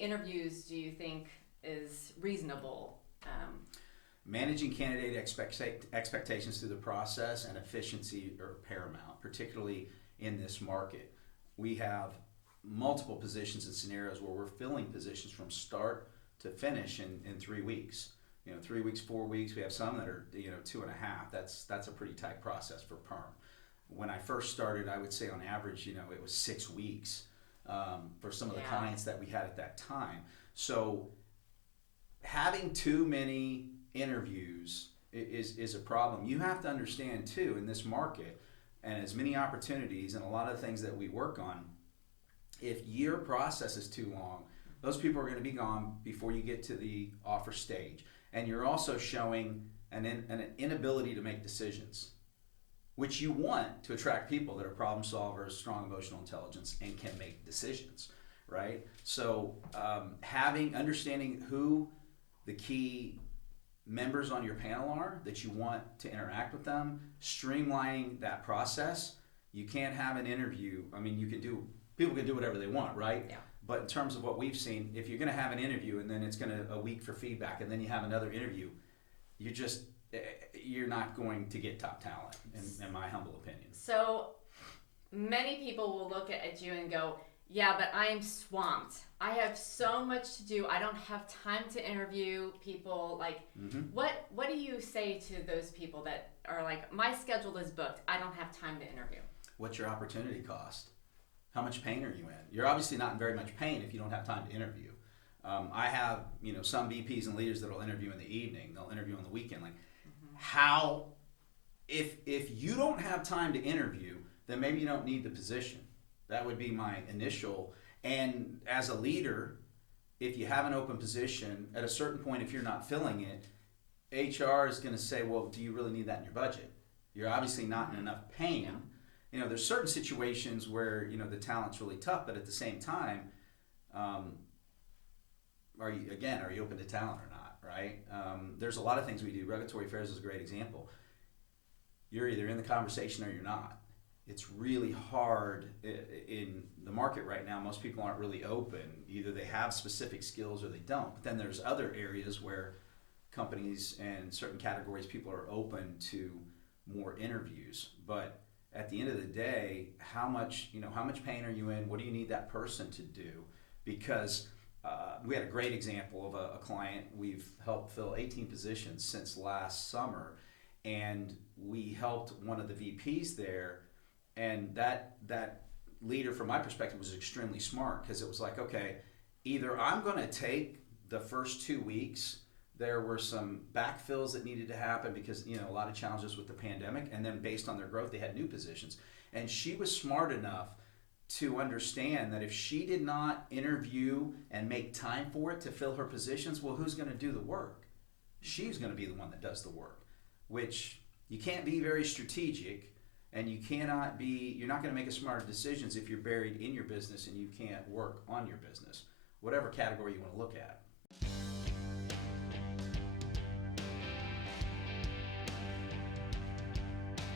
interviews do you think is reasonable? Managing candidate expectations through the process and efficiency are paramount, particularly in this market. We have multiple positions and scenarios where we're filling positions from start to finish in 3 weeks. 3 weeks, 4 weeks. We have some that are 2.5. That's a pretty tight process for perm. When I first started, I would say on average, it was 6 weeks for some of the clients that we had at that time. So having too many interviews is a problem. You have to understand too, in this market and as many opportunities and a lot of the things that we work on, if your process is too long, those people are going to be gone before you get to the offer stage. And you're also showing an inability to make decisions, which you want to attract people that are problem solvers, strong emotional intelligence, and can make decisions, right? So understanding who the key members on your panel are that you want to interact with them, streamlining that process. You can't have an interview. I mean, people can do whatever they want, right? Yeah. But in terms of what we've seen, if you're going to have an interview and then it's going to a week for feedback and then you have another interview, you're not going to get top talent, in my humble opinion. So many people will look at you and go, yeah, but I'm swamped. I have so much to do. I don't have time to interview people. Like, what do you say to those people that are like, my schedule is booked. I don't have time to interview? What's your opportunity cost? How much pain are you in? You're obviously not in very much pain if you don't have time to interview. I have, some VPs and leaders that will interview in the evening. They'll interview on the weekend. Like, how, if you don't have time to interview, then maybe you don't need the position. That would be my initial. And as a leader, if you have an open position, at a certain point, if you're not filling it, HR is going to say, well, do you really need that in your budget? You're obviously not in enough pain. Yeah. There's certain situations where, the talent's really tough, but at the same time, are you open to talent or not, right? There's a lot of things we do. Regulatory affairs is a great example. You're either in the conversation or you're not. It's really hard in the market right now. Most people aren't really open. Either they have specific skills or they don't. But then there's other areas where companies and certain categories, people are open to more interviews. But at the end of the day, how much pain are you in? What do you need that person to do? Because we had a great example of a client. We've helped fill 18 positions since last summer, and we helped one of the VPs there. And that leader, from my perspective, was extremely smart, because it was like, okay, either I'm going to take the first 2 weeks. There were some backfills that needed to happen because, a lot of challenges with the pandemic. And then based on their growth, they had new positions. And she was smart enough to understand that if she did not interview and make time for it to fill her positions, well, who's going to do the work? She's going to be the one that does the work, which you can't be very strategic, and you're not going to make as smart decisions if you're buried in your business and you can't work on your business, whatever category you want to look at.